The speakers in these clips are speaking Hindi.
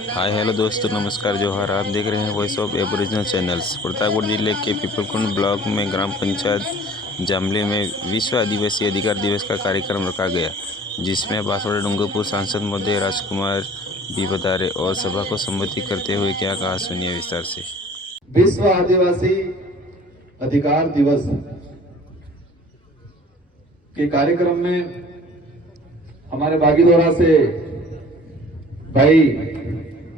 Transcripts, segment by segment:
हाय हेलो दोस्तों, नमस्कार जोहार। आप देख रहे हैं voice of aboriginal channels. Pratapgarh जिले के पीपलकुंड ब्लॉक में ग्राम पंचायत जामली में विश्व आदिवासी अधिकार दिवस का कार्यक्रम रखा गया, जिसमें बांसवाड़ा डूंगरपुर सांसद महोदय राजकुमार भी पधारे और सभा को संबोधित करते हुए क्या कहा, सुनिए विस्तार से। विश्व आदिवासी अधिकार दिवस के कार्यक्रम में हमारे बागीदोरा से भाई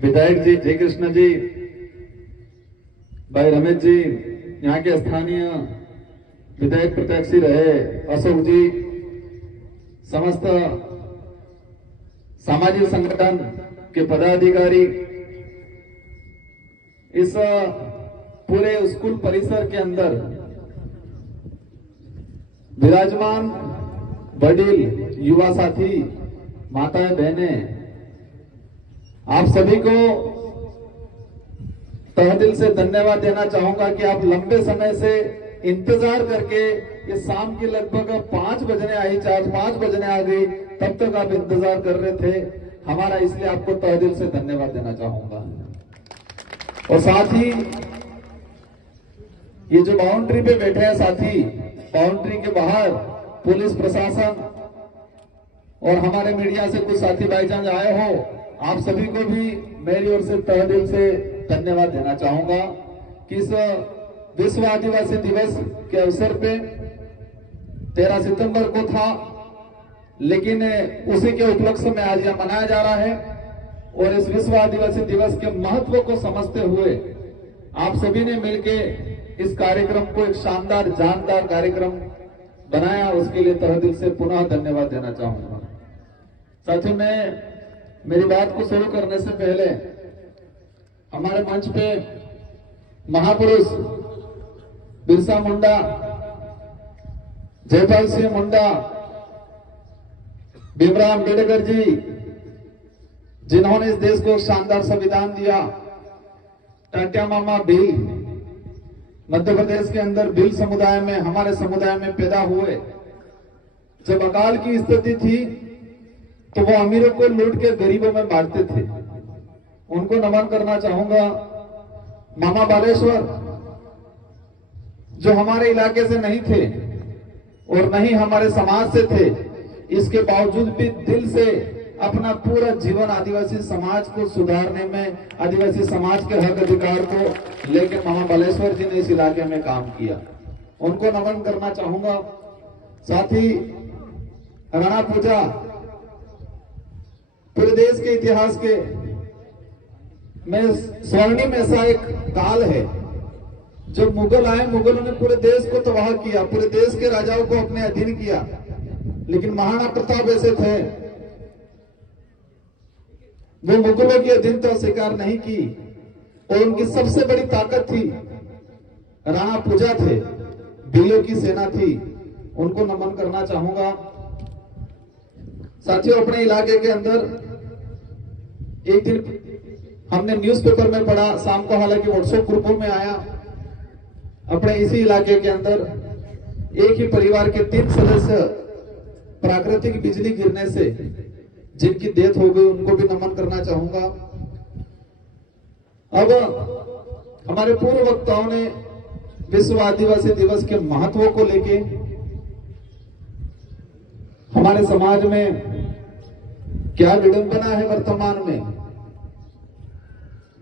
विधायक जी जय कृष्ण जी, भाई रमेश जी, यहाँ के स्थानीय विधायक प्रत्याशी रहे अशोक जी, समस्त सामाजिक संगठन के पदाधिकारी, इस पूरे स्कूल परिसर के अंदर विराजमान वडील, युवा साथी, माताएं, बहनें, आप सभी को तहे दिल से धन्यवाद देना चाहूंगा कि आप लंबे समय से इंतजार करके ये शाम की लगभग 5 बजने आई, 4-5 बजने आ गई, तब तक आप इंतजार कर रहे थे हमारा, इसलिए आपको तहे दिल से धन्यवाद देना चाहूंगा। और साथ ही ये जो बाउंड्री पे बैठे हैं साथी, बाउंड्री के बाहर पुलिस प्रशासन और हमारे मीडिया से कुछ साथी भाईजान आए हो, आप सभी को भी मेरी ओर से तहे दिल से धन्यवाद देना चाहूंगा कि इस विश्व आदिवासी दिवस के अवसर पे 13 सितंबर को था, लेकिन उसी के उपलक्ष्य में आज यह मनाया जा रहा है। और इस विश्व आदिवासी दिवस के महत्व को समझते हुए आप सभी ने मिलके इस कार्यक्रम को एक शानदार, जानदार कार्यक्रम बनाया, उसके लिए तहे दिल से पुनः धन्यवाद देना चाहूंगा। साथियों, मैं मेरी बात को शुरू करने से पहले हमारे मंच पे महापुरुष बिरसा मुंडा, जयपाल सिंह मुंडा, भीमराव अम्बेडकर जी, जिन्होंने इस देश को शानदार संविधान दिया, टाटिया मामा भील, मध्य प्रदेश के अंदर भील समुदाय में, हमारे समुदाय में पैदा हुए। जब अकाल की स्थिति थी तो वो अमीरों को लूट के गरीबों में बांटते थे। उनको नमन करना चाहूंगा। मामा बालेश्वर जो हमारे इलाके से नहीं थे और नहीं हमारे समाज से थे, इसके बावजूद भी दिल से अपना पूरा जीवन आदिवासी समाज को सुधारने में, आदिवासी समाज के हक अधिकार को लेकर मामा बालेश्वर जी ने इस इलाके में काम किया। उनको नमन करना चाहूंगा। साथ ही राणा पूजा पूरे देश के इतिहास के में स्वर्णिम ऐसा एक काल है। जब मुगल आए, मुगलों ने पूरे देश को तबाह किया, पूरे देश के राजाओं को अपने अधीन किया, लेकिन महाराणा प्रताप ऐसे थे, वो मुगलों की अधीनता स्वीकार नहीं की और उनकी सबसे बड़ी ताकत थी राणा पूजा थे, भीलों की सेना थी। उनको नमन करना चाहूंगा। साथियों, अपने इलाके के अंदर एक दिन हमने न्यूज़पेपर में पढ़ा, शाम को, हालांकि व्हाट्सएप ग्रुपों में आया, अपने इसी इलाके के अंदर एक ही परिवार के 3 सदस्य प्राकृतिक बिजली गिरने से जिनकी डेथ हो गई, उनको भी नमन करना चाहूंगा। अब हमारे पूर्व वक्ताओं ने विश्व आदिवासी दिवस के महत्व को लेके, हमारे समाज में क्या विडंबना है वर्तमान में,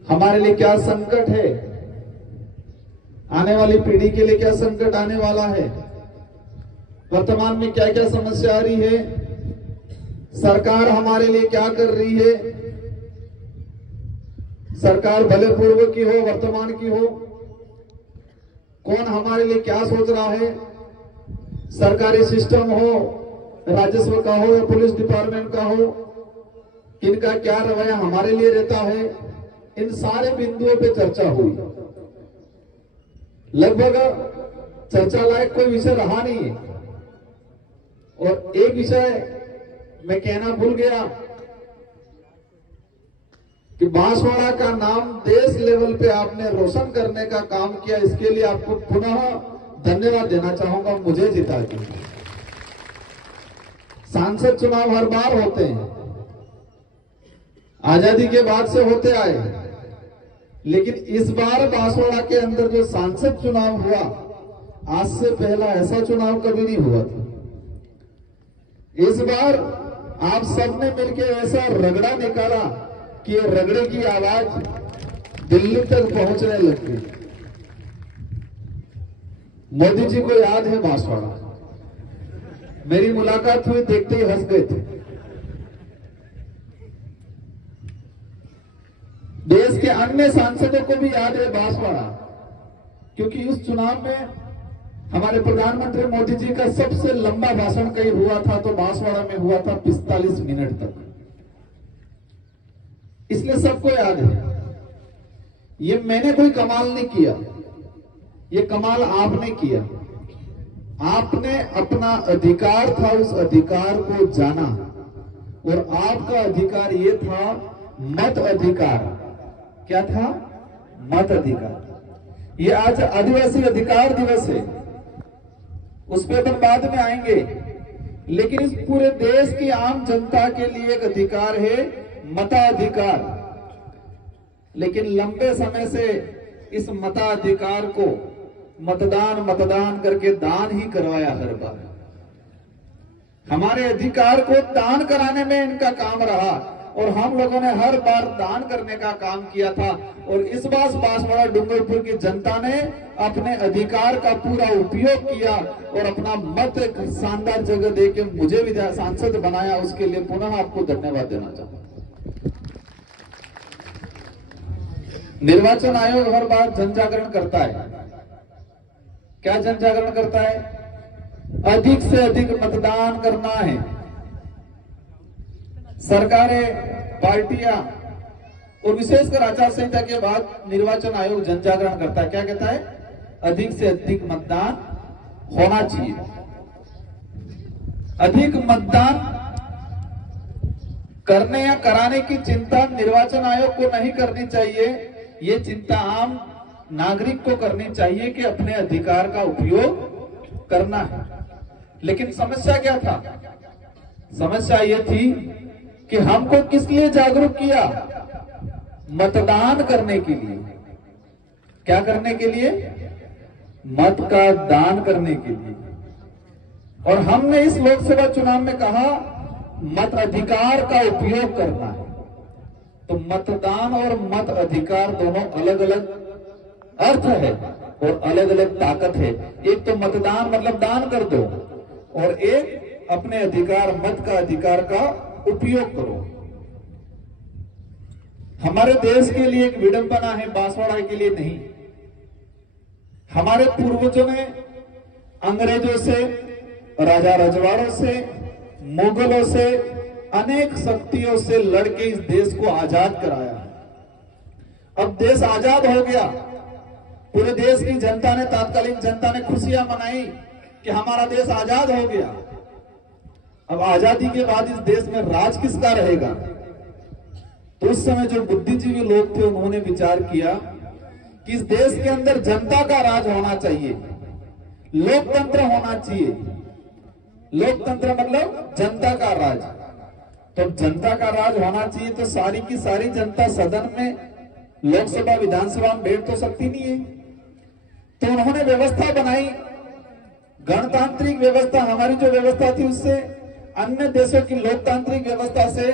हमारे लिए क्या संकट है, आने वाली पीढ़ी के लिए क्या संकट आने वाला है, वर्तमान में क्या क्या समस्या आ रही है, सरकार हमारे लिए क्या कर रही है, सरकार भले पूर्व की हो, वर्तमान की हो, कौन हमारे लिए क्या सोच रहा है, सरकारी सिस्टम हो, राजस्व का हो या पुलिस डिपार्टमेंट का हो, इनका क्या रवैया हमारे लिए रहता है, इन सारे बिंदुओं पे चर्चा हुई। लगभग चर्चा लायक कोई विषय रहा नहीं है। और एक विषय मैं कहना भूल गया कि बांसवाड़ा का नाम देश लेवल पे आपने रोशन करने का काम किया, इसके लिए आपको पुनः धन्यवाद देना चाहूंगा। मुझे जिता के सांसद चुनाव हर बार होते हैं, आजादी के बाद से होते आए, लेकिन इस बार बांसवाड़ा के अंदर जो सांसद चुनाव हुआ, आज से पहला ऐसा चुनाव कभी नहीं हुआ था। इस बार आप सबने मिलकर ऐसा रगड़ा निकाला कि ये रगड़े की आवाज दिल्ली तक पहुंचने लग गई। मोदी जी को याद है बांसवाड़ा, मेरी मुलाकात हुई, देखते ही हंस गए थे। देश के अन्य सांसदों को भी याद है बांसवाड़ा, क्योंकि उस चुनाव में हमारे प्रधानमंत्री मोदी जी का सबसे लंबा भाषण कहीं हुआ था तो बांसवाड़ा में हुआ था 45 मिनट तक, इसलिए सबको याद है। ये मैंने कोई कमाल नहीं किया, ये कमाल आपने किया। आपने अपना अधिकार था, उस अधिकार को जाना, और आपका अधिकार ये था मत अधिकार। क्या था? मत अधिकार। ये आज आदिवासी अधिकार दिवस है, उस पर अपन बाद में आएंगे, लेकिन इस पूरे देश की आम जनता के लिए एक अधिकार है, मताधिकार। लेकिन लंबे समय से इस मताधिकार को मतदान करके दान ही करवाया हर बार। हमारे अधिकार को दान कराने में इनका काम रहा, और हम लोगों ने हर बार दान करने का काम किया था। और इस बार बांसवाड़ा डूंगरपुर की जनता ने अपने अधिकार का पूरा उपयोग किया और अपना मत एक शानदार जगह देके मुझे भी सांसद बनाया। उसके लिए पुनः आपको धन्यवाद देना चाहता हूं। निर्वाचन आयोग हर बार जन जागरण करता है। क्या जन जागरण करता है? अधिक से अधिक मतदान करना है। सरकारें, पार्टियां और विशेषकर आचार संहिता के बाद निर्वाचन आयोग जन जागरण करता है। क्या कहता है? अधिक से अधिक मतदान होना चाहिए। अधिक मतदान करने या कराने की चिंता निर्वाचन आयोग को नहीं करनी चाहिए, ये चिंता आम नागरिक को करनी चाहिए कि अपने अधिकार का उपयोग करना है। लेकिन समस्या क्या था? समस्या ये थी कि हमको किस लिए जागरूक किया? मतदान करने के लिए। क्या करने के लिए? मत का दान करने के लिए। और हमने इस लोकसभा चुनाव में कहा मत अधिकार का उपयोग करना है। तो मतदान और मत अधिकार दोनों अलग अलग अर्थ है और अलग अलग ताकत है। एक तो मतदान मतलब दान कर दो, और एक अपने अधिकार, मत का अधिकार का उपयोग करो। हमारे देश के लिए एक विडंबना है, बांसवाड़ा के लिए नहीं। हमारे पूर्वजों ने अंग्रेजों से, राजा रजवाड़ों से, मुगलों से, अनेक शक्तियों से लड़के इस देश को आजाद कराया। अब देश आजाद हो गया। पूरे देश की जनता ने, तात्कालिक जनता ने खुशियां मनाई कि हमारा देश आजाद हो गया। अब आजादी के बाद इस देश में राज किसका रहेगा? तो उस समय जो बुद्धिजीवी लोग थे उन्होंने विचार किया कि इस देश के अंदर जनता का राज होना चाहिए, लोकतंत्र होना चाहिए। लोकतंत्र मतलब जनता का राज। तो जनता का राज होना चाहिए तो सारी की सारी जनता सदन में, लोकसभा विधानसभा में बैठ तो सकती नहीं है। तो उन्होंने व्यवस्था बनाई, गणतांत्रिक व्यवस्था। हमारी जो व्यवस्था थी उससे, अन्य देशों की लोकतांत्रिक व्यवस्था से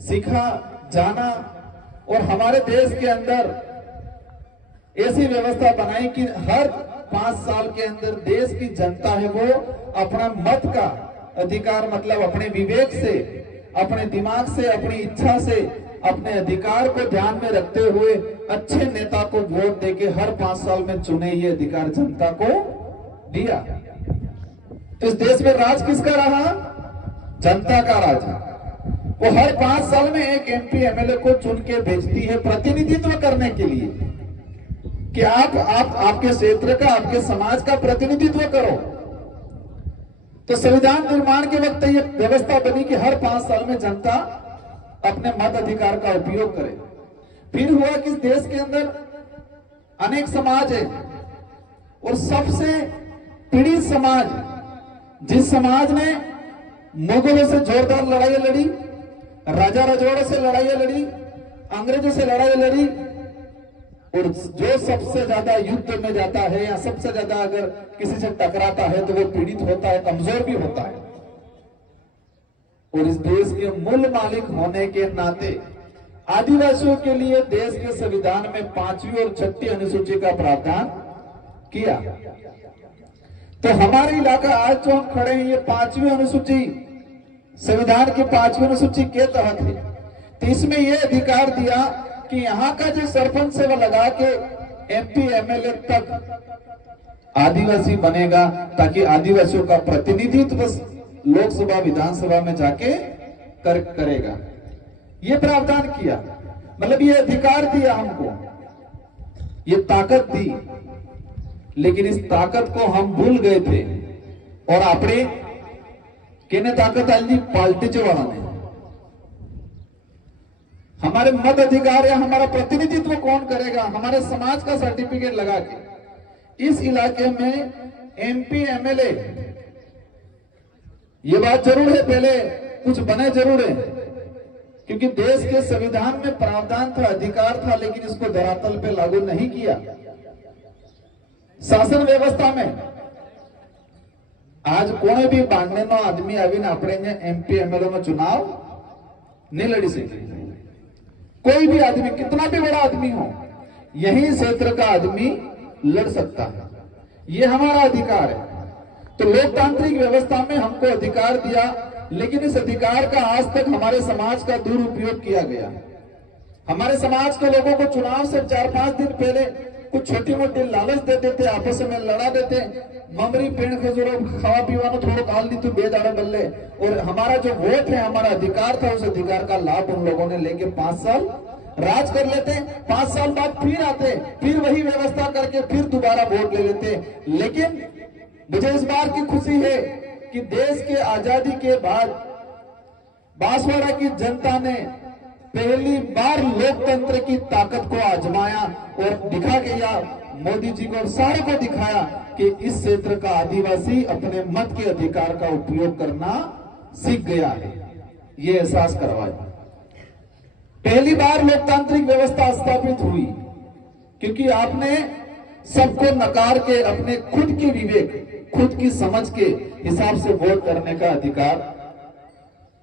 सीखा जाना, और हमारे देश के अंदर ऐसी व्यवस्था बनाई कि हर 5 साल के अंदर देश की जनता है वो अपना मत का अधिकार, मतलब अपने विवेक से, अपने दिमाग से, अपनी इच्छा से, अपने अधिकार को ध्यान में रखते हुए अच्छे नेता को वोट देके हर 5 साल में चुने, ये अधिकार जनता को दिया। तो इस देश में राज किसका रहा? जनता का राज। वो हर 5 साल में एक एमपी एमएलए को चुन के भेजती है प्रतिनिधित्व करने के लिए कि आप आपके क्षेत्र का, आपके समाज का प्रतिनिधित्व करो। तो संविधान निर्माण के वक्त ये व्यवस्था बनी कि हर 5 साल में जनता अपने मत अधिकार का उपयोग करे। फिर हुआ कि इस देश के अंदर अनेक समाज है, और सबसे पीड़ित समाज, जिस समाज ने मुगलों से जोरदार लड़ाई लड़ी, राजा रजवाड़ों से लड़ाइयां लड़ी, अंग्रेजों से लड़ाई लड़ी, और जो सबसे ज्यादा युद्ध में जाता है या सबसे ज्यादा अगर किसी से टकराता है तो वो पीड़ित होता है, कमजोर भी होता है। और इस देश के मूल मालिक होने के नाते आदिवासियों के लिए देश के संविधान में 5वीं और 6ठी अनुसूची का प्रावधान किया। तो हमारे इलाका आज जो हम खड़े हैं ये 5वीं अनुसूची, संविधान की 5वीं अनुसूची के तहत है। तो इसमें यह अधिकार दिया कि यहाँ का जो सरपंच है वो लगा के MP MLA तक आदिवासी बनेगा, ताकि आदिवासियों का प्रतिनिधित्व लोकसभा विधानसभा में जाके करेगा। ये प्रावधान किया, मतलब ये अधिकार दिया हमको, ये ताकत दी। लेकिन इस ताकत को हम भूल गए थे और अपने केने ताकत आली पार्टी वाला ने हमारे मत अधिकार या हमारा प्रतिनिधित्व कौन करेगा, हमारे समाज का सर्टिफिकेट लगा के इस इलाके में MP MLA, ये बात जरूर है, पहले कुछ बने जरूर है, क्योंकि देश के संविधान में प्रावधान था, अधिकार था, लेकिन इसको धरातल पे लागू नहीं किया। शासन व्यवस्था में आज कोई भी बांधने नो आदमी आवीने अपने MP MLA नो चुनाव नहीं लड़ी सके। कोई भी आदमी, कितना भी बड़ा आदमी हो, यही क्षेत्र का आदमी लड़ सकता है, ये हमारा अधिकार है। तो लोकतांत्रिक व्यवस्था में हमको अधिकार दिया, लेकिन इस अधिकार का आज तक हमारे समाज का दुरुपयोग किया गया। हमारे समाज के लोगों को चुनाव से 4-5 दिन पहले कुछ छोटी मोटी लालच देते थे, आपस में लड़ा देते, ममरी पेड़ खजूर खावा पीवानो थोड़ा काल दी तो बेदाड़ा बल्ले, और हमारा जो वोट है, हमारा अधिकार था, उस अधिकार का लाभ उन लोगों ने लेके 5 साल राज कर लेते। 5 साल बाद फिर आते, फिर वही व्यवस्था करके फिर दोबारा वोट ले लेते। लेकिन मुझे इस बार की खुशी है कि देश के आजादी के बाद बांसवाड़ा की जनता ने पहली बार लोकतंत्र की ताकत को आजमाया और दिखा गया, मोदी जी को और सारे को दिखाया कि इस क्षेत्र का आदिवासी अपने मत के अधिकार का उपयोग करना सीख गया है, ये एहसास करवाया। पहली बार लोकतांत्रिक व्यवस्था स्थापित हुई क्योंकि आपने सबको नकार के अपने खुद के विवेक, खुद की समझ के हिसाब से वोट करने का अधिकार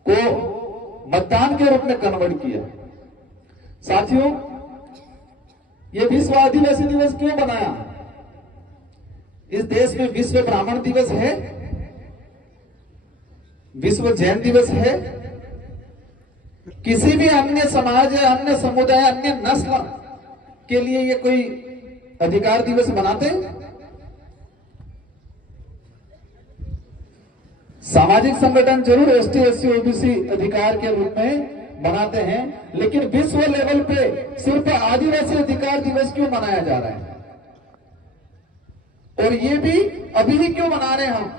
को मतदान के रूप में कन्वर्ट किया। साथियों, ये विश्व आदिवासी दिवस क्यों बनाया? इस देश में विश्व ब्राह्मण दिवस है, विश्व जैन दिवस है, किसी भी अन्य समाज या अन्य समुदाय, अन्य नस्ल के लिए ये कोई अधिकार दिवस मनाते हैं? सामाजिक संगठन जरूर ST SC OBC अधिकार के रूप में मनाते हैं, लेकिन विश्व लेवल पे सिर्फ आदिवासी अधिकार दिवस क्यों मनाया जा रहा है? और ये भी अभी ही क्यों मना रहे हैं हम?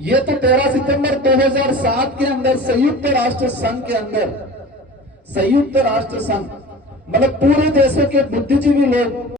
ये तो 13 सितंबर 2007 के अंदर संयुक्त राष्ट्र संघ के अंदर, संयुक्त राष्ट्र संघ मतलब पूरे देशों के बुद्धिजीवी लोग